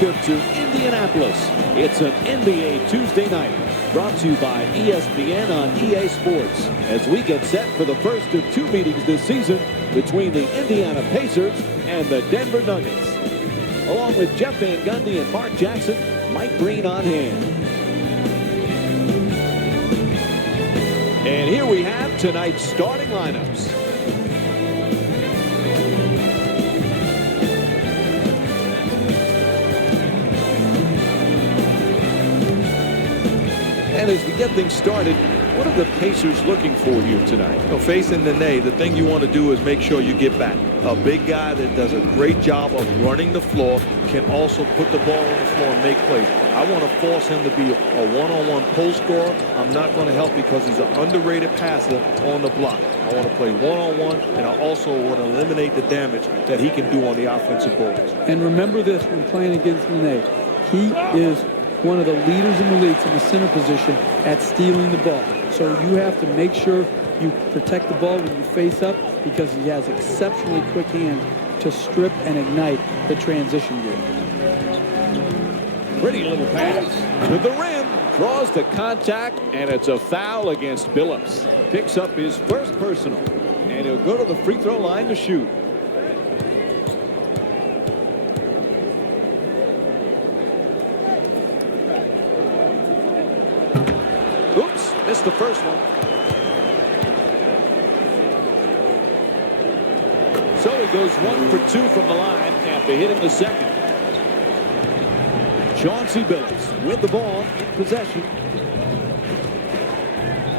Welcome to Indianapolis. It's an NBA Tuesday night brought to you by ESPN on EA Sports as we get set for the first of two meetings this season between the Indiana Pacers and the Denver Nuggets. Along with Jeff Van Gundy and Mark Jackson, Mike Green on hand. And here we have tonight's starting lineups. And as we get things started, what are the Pacers looking for here tonight? Well, facing Nene, the thing you want to do is make sure you get back. A big guy that does a great job of running the floor can also put the ball on the floor and make plays. I want to force him to be a one-on-one post scorer. I'm not going to help because he's an underrated passer on the block. I want to play one-on-one, and I also want to eliminate the damage that he can do on the offensive boards. And remember this when playing against Nene. He is one of the leaders in the league from the center position at stealing the ball. So you have to make sure you protect the ball when you face up because he has exceptionally quick hands to strip and ignite the transition game. Pretty little pass to the rim, draws the contact, and it's a foul against Billups. Picks up his first personal, and he'll go to the free throw line to shoot. Oops, missed the first one. So he goes 1 for 2 from the line after hitting the second. Chauncey Billups with the ball in possession.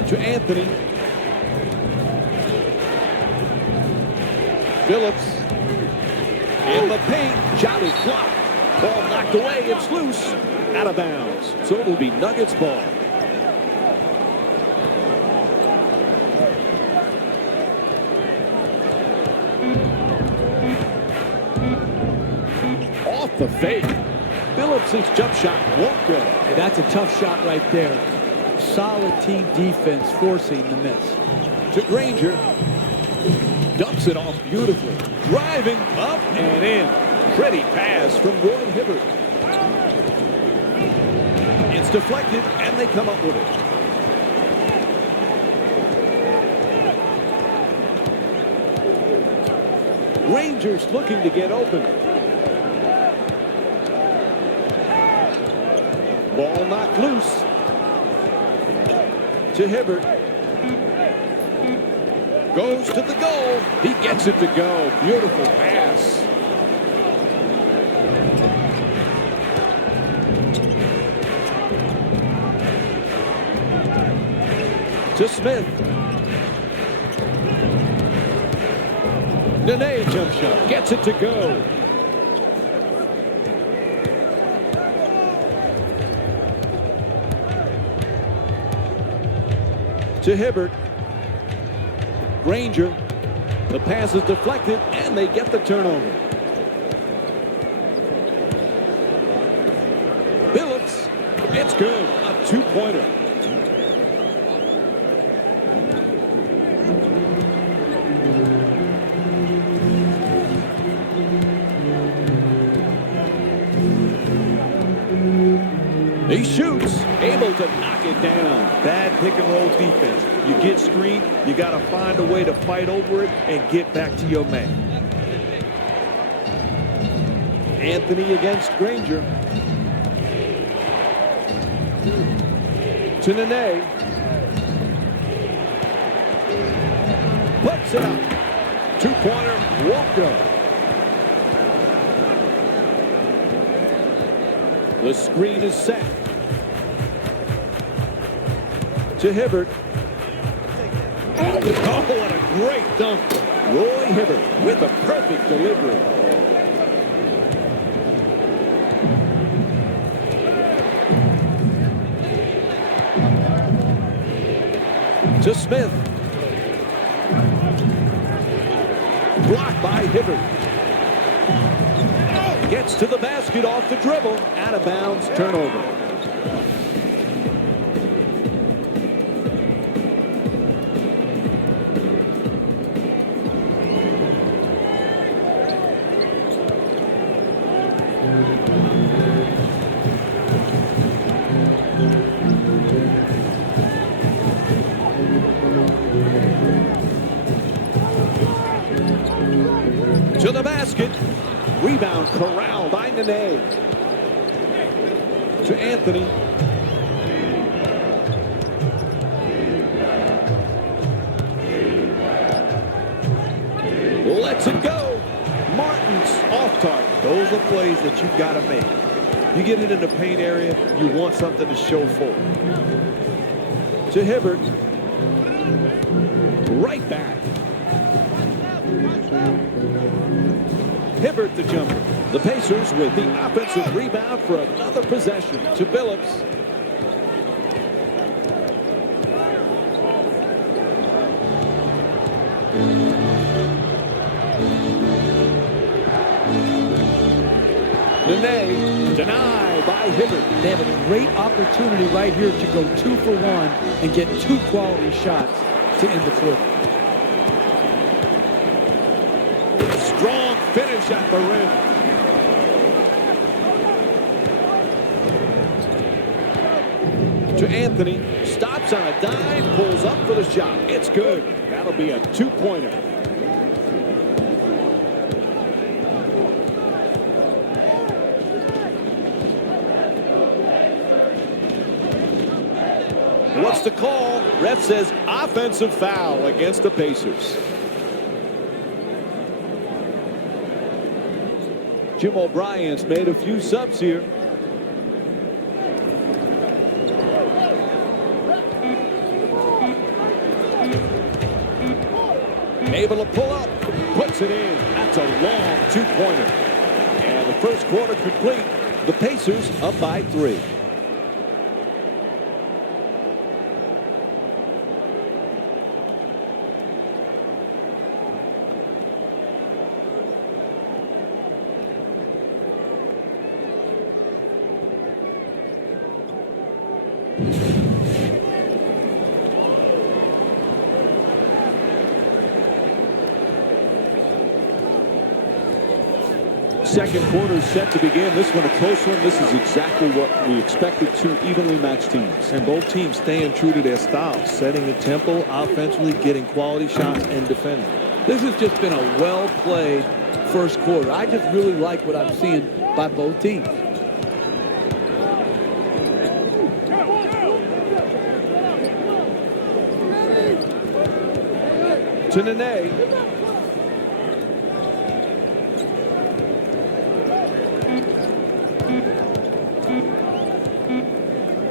To Anthony. Billups in the paint. Shot is blocked. Ball knocked away. It's loose. Out of bounds. So it'll be Nuggets ball. Off the fake. Billups' jump shot won't go. And that's a tough shot right there. Solid team defense forcing the miss. To Granger. Dumps it off beautifully. Driving up and in. Pretty pass from Roy Hibbert. It's deflected and they come up with it. Granger's looking to get open. Ball knocked loose. To Hibbert. Goes to the goal. He gets it to go. Beautiful pass. To Smith. Nene jump shot. Gets it to go. To Hibbert. Granger. The pass is deflected, and they get the turnover. Billups. It's good. A two-pointer. He shoots, able to knock it down. Bad pick and roll defense. You get screened, you got to find a way to fight over it and get back to your man. Anthony against Granger. To Nene. Puts it up. Two-pointer won't go. The screen is set. To Hibbert. Oh, what a great dunk. Roy Hibbert with a perfect delivery. To Smith. Blocked by Hibbert. Gets to the basket off the dribble. Out of bounds, turnover. Rebound corralled by Nene. To Anthony. Lets it go. Martin's off target. Those are plays that you've got to make. You get it in the paint area, you want something to show for it. To Hibbert. Right back. Hibbert the jumper. The Pacers with the offensive rebound for another possession. To Billups. Nene denied by Hibbert. They have a great opportunity right here to go 2 for 1 and get 2 quality shots to end the quarter. Strong finish at the rim. To Anthony. Stops on a dime. Pulls up for the shot. It's good. That'll be a 2-pointer. What's the call? Ref says offensive foul against the Pacers. Jim O'Brien's made a few subs here. Able to pull up, puts it in. That's a long 2-pointer. And the first quarter complete. The Pacers up by 3. Second quarter is set to begin. This one a close one. This is exactly what we expected, 2 evenly matched teams. And both teams staying true to their style, setting the tempo, offensively getting quality shots and defending. This has just been a well-played first quarter. I just really like what I'm seeing by both teams. To Nene.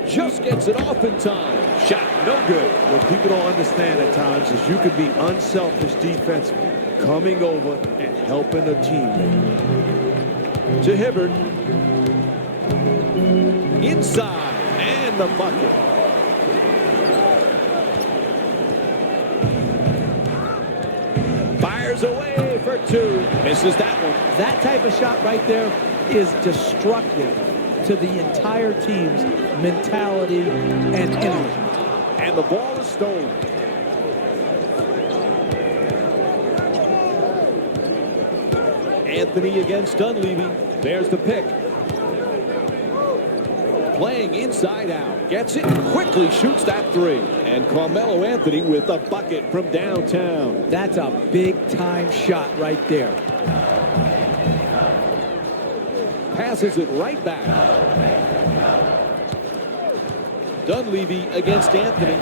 Just gets it off in time. Shot no good. What people don't understand at times is you can be unselfish defensively, coming over and helping a teammate. To Hibbert. Inside. And the bucket. Fires away for 2. Misses that one. That type of shot right there is destructive to the entire team's mentality and energy. And the ball is stolen. Anthony against Dunleavy. There's the pick. Playing inside out. Gets it. Quickly shoots that 3. And Carmelo Anthony with a bucket from downtown. That's a big-time shot right there. Passes it right back. Dunleavy against Anthony.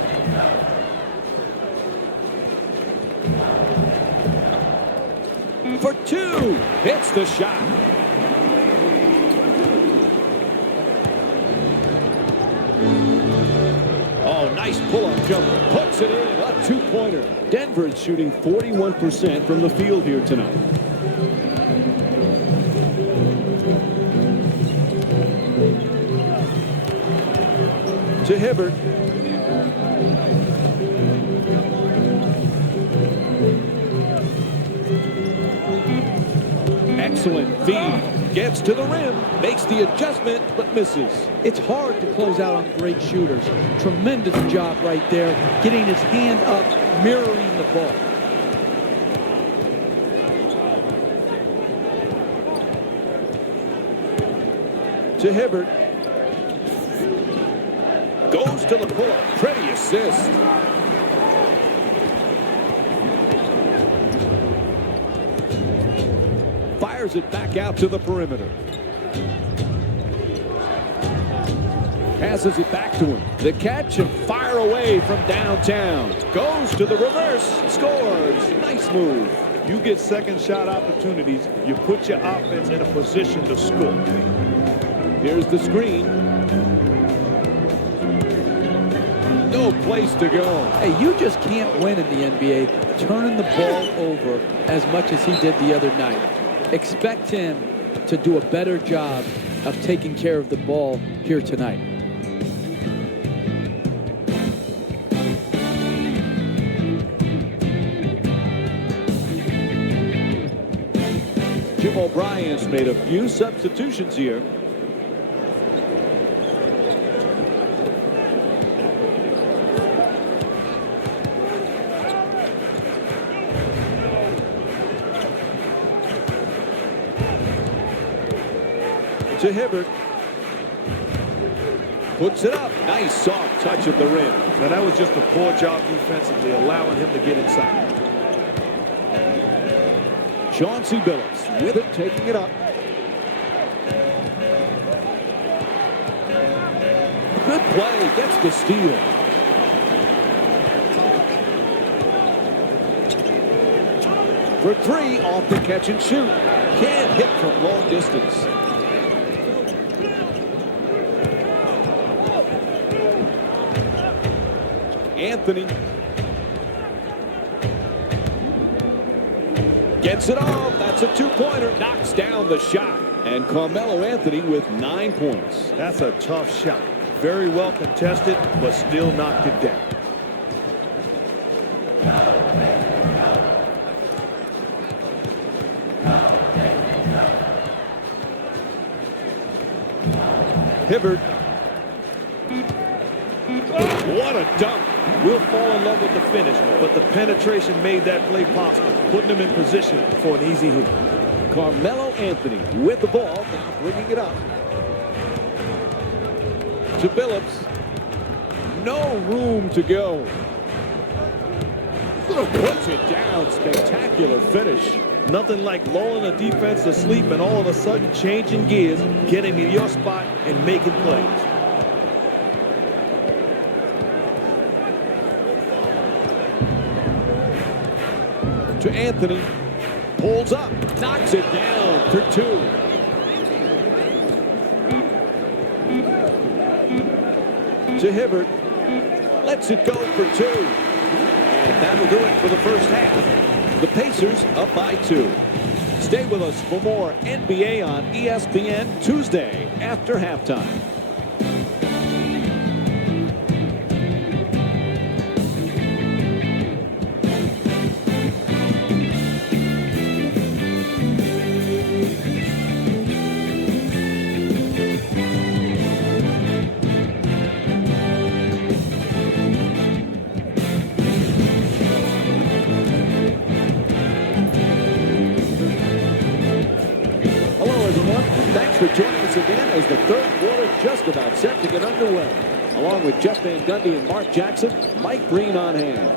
For 2. Hits the shot. Oh, nice pull-up jumper. Puts it in. A 2-pointer. Denver's shooting 41% from the field here tonight. To Hibbert. Excellent feed. Gets to the rim. Makes the adjustment, but misses. It's hard to close out on great shooters. Tremendous job right there. Getting his hand up, mirroring the ball. To Hibbert. Goes to the pull-up. Pretty assist. fires it back out to the perimeter. Passes it back to him. The catch and fire away from downtown. Goes to the reverse. Scores. Nice move. You get second shot opportunities. You put your offense in a position to score. Here's the screen. No place to go. Hey, you just can't win in the NBA turning the ball over as much as he did the other night. Expect him to do a better job of taking care of the ball here tonight. Jim O'Brien's made a few substitutions here. To Hibbert. Puts it up. Nice soft touch at the rim. Now that was just a poor job defensively, allowing him to get inside. Chauncey Billups with it, taking it up. Good play. Gets the steal. For three, off the catch and shoot. Can't hit from long distance. Anthony gets it off. That's a two-pointer. Knocks down the shot. And Carmelo Anthony with 9 points. That's a tough shot. Very well contested, but still knocked it down. Hibbert. What a dunk. We'll fall in love with the finish, but the penetration made that play possible, putting him in position for an easy hoop. Carmelo Anthony with the ball, now bringing it up. To Billups. No room to go. Puts it down. Spectacular finish. Nothing like lulling a defense to sleep and all of a sudden changing gears, getting to your spot and making plays. To Anthony. Pulls up. Knocks it down for two. To Hibbert. Lets it go for two. And that'll do it for the first half. The Pacers up by 2. Stay with us for more NBA on ESPN Tuesday after halftime. For joining us again as the third quarter just about set to get underway. Along with Jeff Van Gundy and Mark Jackson, Mike Green on hand.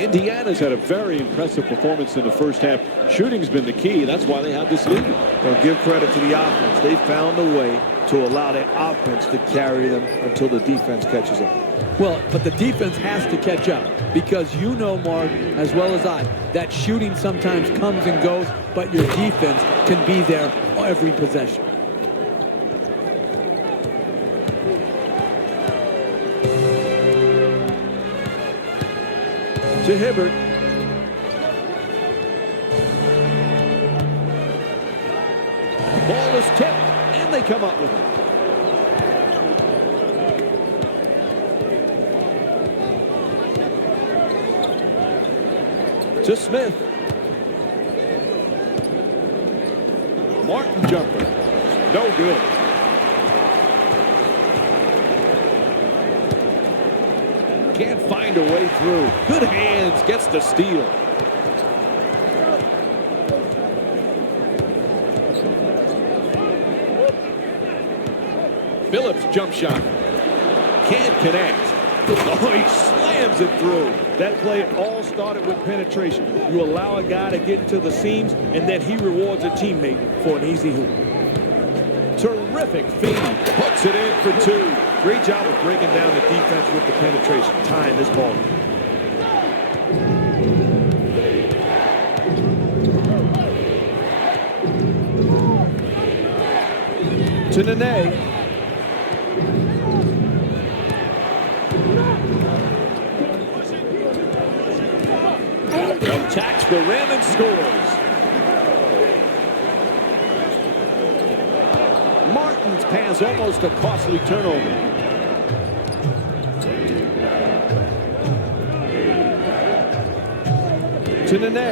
Indiana's had a very impressive performance in the first half. Shooting's been the key. That's why they have this lead. Well, give credit to the offense. They found a way to allow their offense to carry them until the defense catches up. Well, but the defense has to catch up because you know, Mark, as well as I, that shooting sometimes comes and goes, but your defense can be there every possession. To Hibbert. Ball is tipped, and they come up with it. To Smith. Martin jumper. No good. Can't find a way through. Good hands. Gets the steal. Billups jump shot. Can't connect. Oh, he slams it through. That play all started with penetration. You allow a guy to get into the seams, and then he rewards a teammate for an easy hoop. Terrific feed. Puts it in for two. Great job of breaking down the defense with the penetration, tying this ball. To Nene. Attacks the rim and scores. Martin's pass almost a costly turnover. To Nene.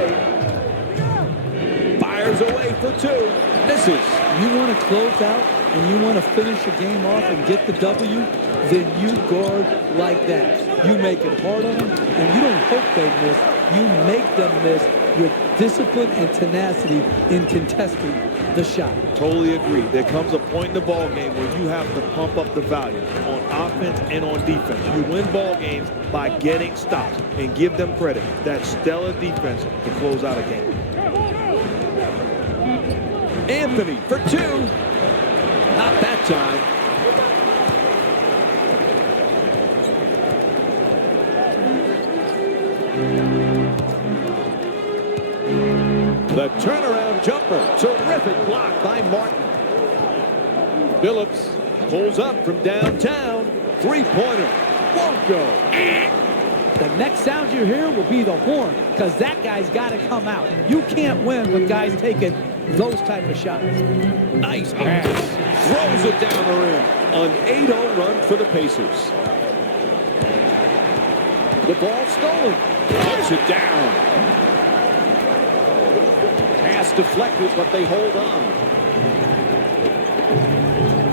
Fires away for two. Misses. You want to close out and you want to finish the game off and get the W, then you guard like that. You make it hard on them, and you don't hope they miss. You make them miss with discipline and tenacity in contesting the shot. Totally agree. There comes a point in the ball game where you have to pump up the value on offense and on defense. You win ball games by getting stops, and give them credit. That stellar defense to close out a game. Anthony for two. Not that time. The turnaround jumper. Terrific block by Martin. Phillips pulls up from downtown. Three-pointer. Won't go. The next sound you hear will be the horn, because that guy's got to come out. You can't win with guys taking those type of shots. Nice pass. Throws it down the rim. An 8-0 run for the Pacers. The ball stolen. Puts it down. Pass deflected, but they hold on.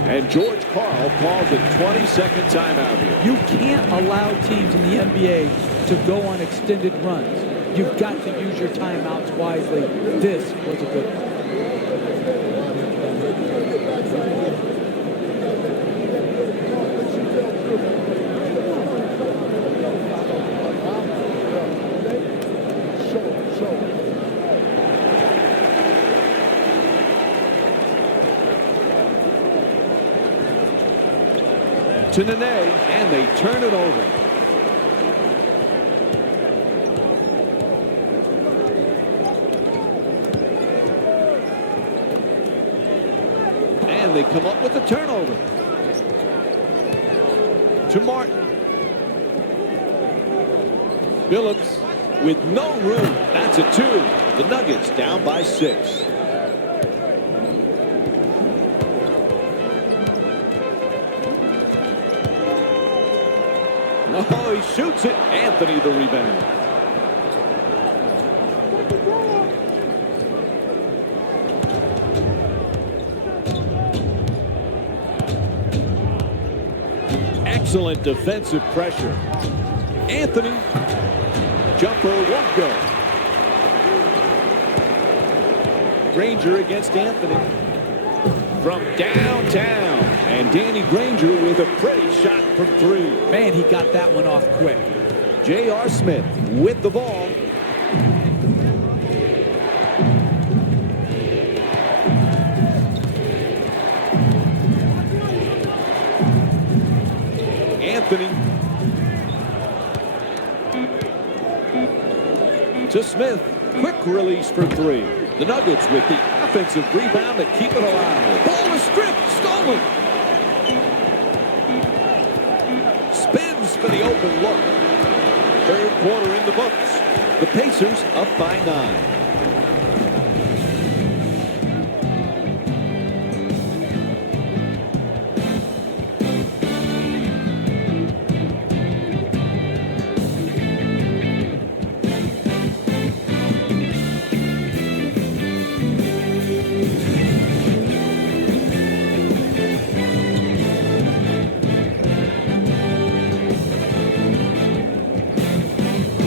And George Karl calls a 20-second timeout here. You can't allow teams in the NBA to go on extended runs. You've got to use your timeouts wisely. This was a good one. To Nene, and they turn it over. And they come up with a turnover. To Martin. Phillips with no room. That's a two. The Nuggets down by 6. Oh, he shoots it. Anthony the rebound. Excellent defensive pressure. Anthony. Jumper won't go. Granger against Anthony. From downtown. And Danny Granger with a pretty shot from 3. Man, he got that one off quick. J.R. Smith with the ball. Anthony. To Smith. Quick release for 3. The Nuggets with the offensive rebound to keep it alive. Ball is stripped. Stolen. Spins for the open look. Third quarter in the books. The Pacers up by 9.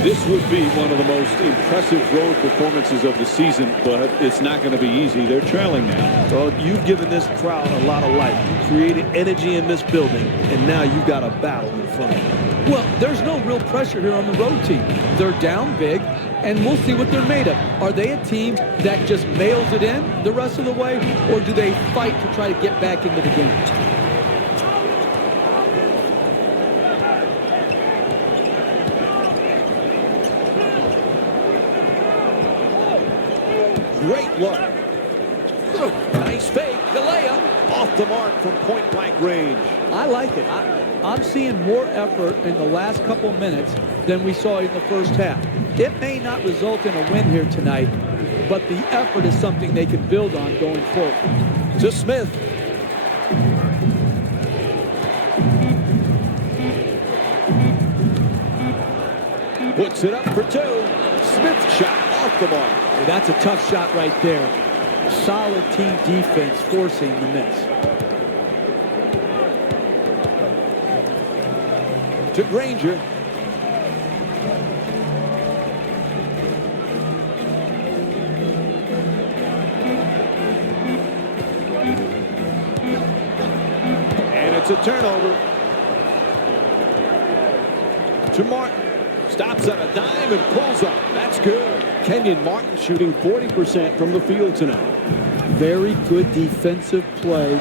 This would be one of the most impressive road performances of the season, but it's not going to be easy. They're trailing now. Well, you've given this crowd a lot of life. You created energy in this building, and now you've got a battle in front of you. Well, there's no real pressure here on the road team. They're down big, and we'll see what they're made of. Are they a team that just mails it in the rest of the way, or do they fight to try to get back into the game? Great look. Nice fake. The layup. Off the mark from point-blank range. I like it. I'm seeing more effort in the last couple minutes than we saw in the first half. It may not result in a win here tonight, but the effort is something they can build on going forward. To Smith. Puts it up for two. Smith shot off the mark. Hey, that's a tough shot right there. Solid team defense forcing the miss. To Granger. And it's a turnover. To Martin. Stops on a dime and pulls up. That's good. Kenyon Martin shooting 40% from the field tonight. Very good defensive play,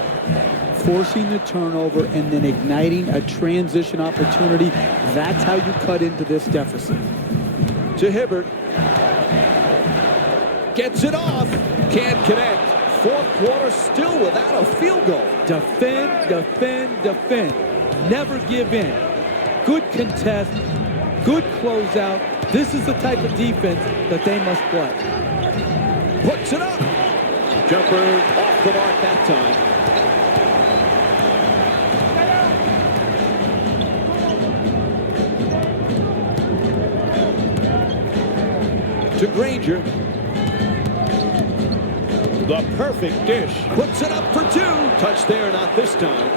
forcing the turnover and then igniting a transition opportunity. That's how you cut into this deficit. To Hibbert. Gets it off. Can't connect. Fourth quarter still without a field goal. Defend, defend, defend. Never give in. Good contest. Good closeout. This is the type of defense that they must play. Puts it up. Jumper off the mark that time. To Granger. The perfect dish. Puts it up for two. Touch there, not this time.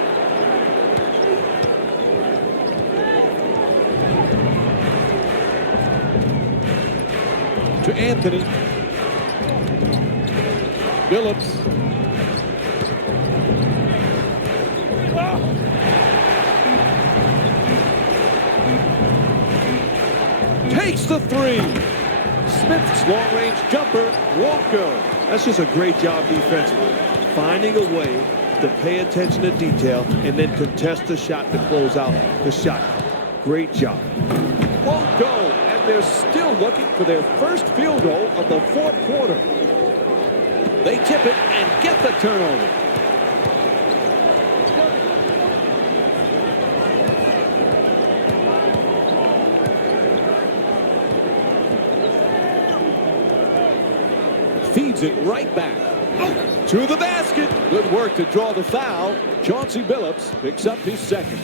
To Anthony. Phillips. Takes the three. Smith's long-range jumper won't go. That's just a great job defensively. Finding a way to pay attention to detail and then contest the shot to close out the shot. Great job. Won't go. They're still looking for their first field goal of the fourth quarter. They tip it and get the turnover. Feeds it right back. To the basket. Good work to draw the foul. Chauncey Billups picks up his second.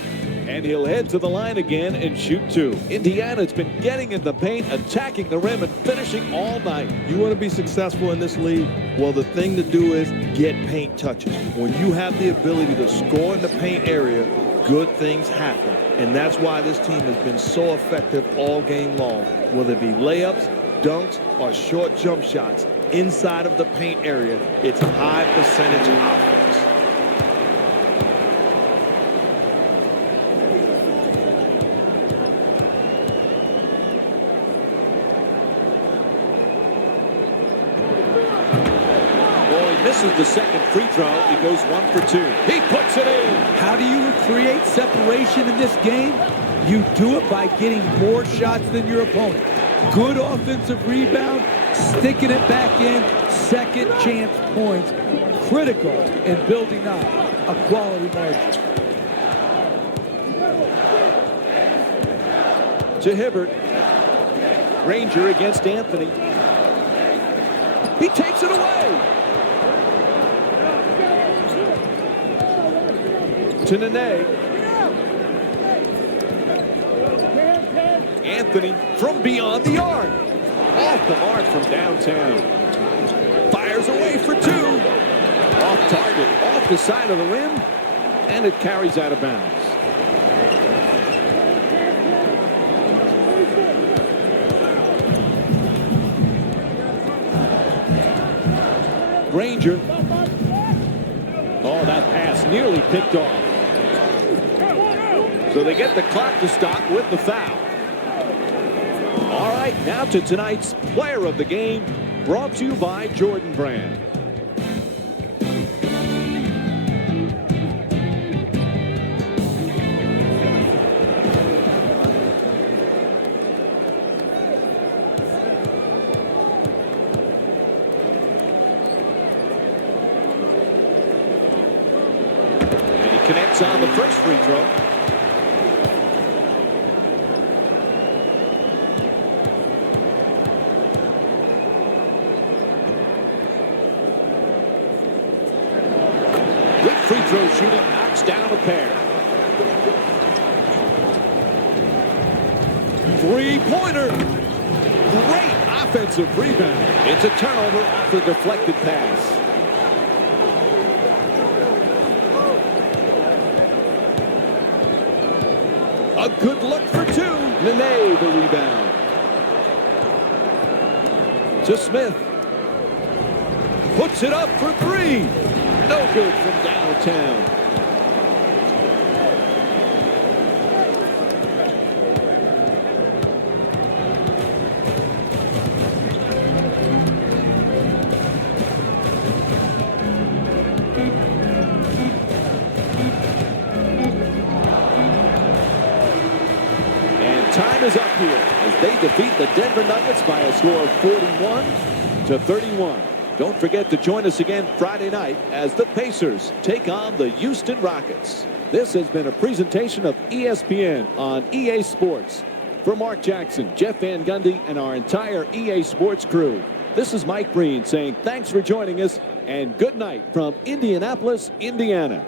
And he'll head to the line again and shoot two. Indiana's been getting in the paint, attacking the rim, and finishing all night. You want to be successful in this league? Well, the thing to do is get paint touches. When you have the ability to score in the paint area, good things happen. And that's why this team has been so effective all game long. Whether it be layups, dunks, or short jump shots inside of the paint area, it's high percentage offense. Misses the second free throw. He goes 1 for 2. He puts it in. How do you create separation in this game? You do it by getting more shots than your opponent. Good offensive rebound, sticking it back in, second chance points. Critical in building up a quality margin. To Hibbert. Granger against Anthony. He takes it away. To Nene. Anthony from beyond the arc. Off the mark from downtown. Fires away for two. Off target, off the side of the rim, and it carries out of bounds. Granger. Oh, that pass nearly picked off. So they get the clock to stop with the foul. All right, now to tonight's player of the game, brought to you by Jordan Brand. Connects on the first free throw. Good free throw shooting, knocks down a pair. Three-pointer. Great offensive rebound. It's a turnover off the deflected pass. A good look for two. Nene the rebound. To Smith. Puts it up for three. No good from downtown. Time is up here as they defeat the Denver Nuggets by a score of 41-31. Don't forget to join us again Friday night as the Pacers take on the Houston Rockets. This has been a presentation of ESPN on EA Sports. For Mark Jackson, Jeff Van Gundy, and our entire EA Sports crew, this is Mike Breen saying thanks for joining us and good night from Indianapolis, Indiana.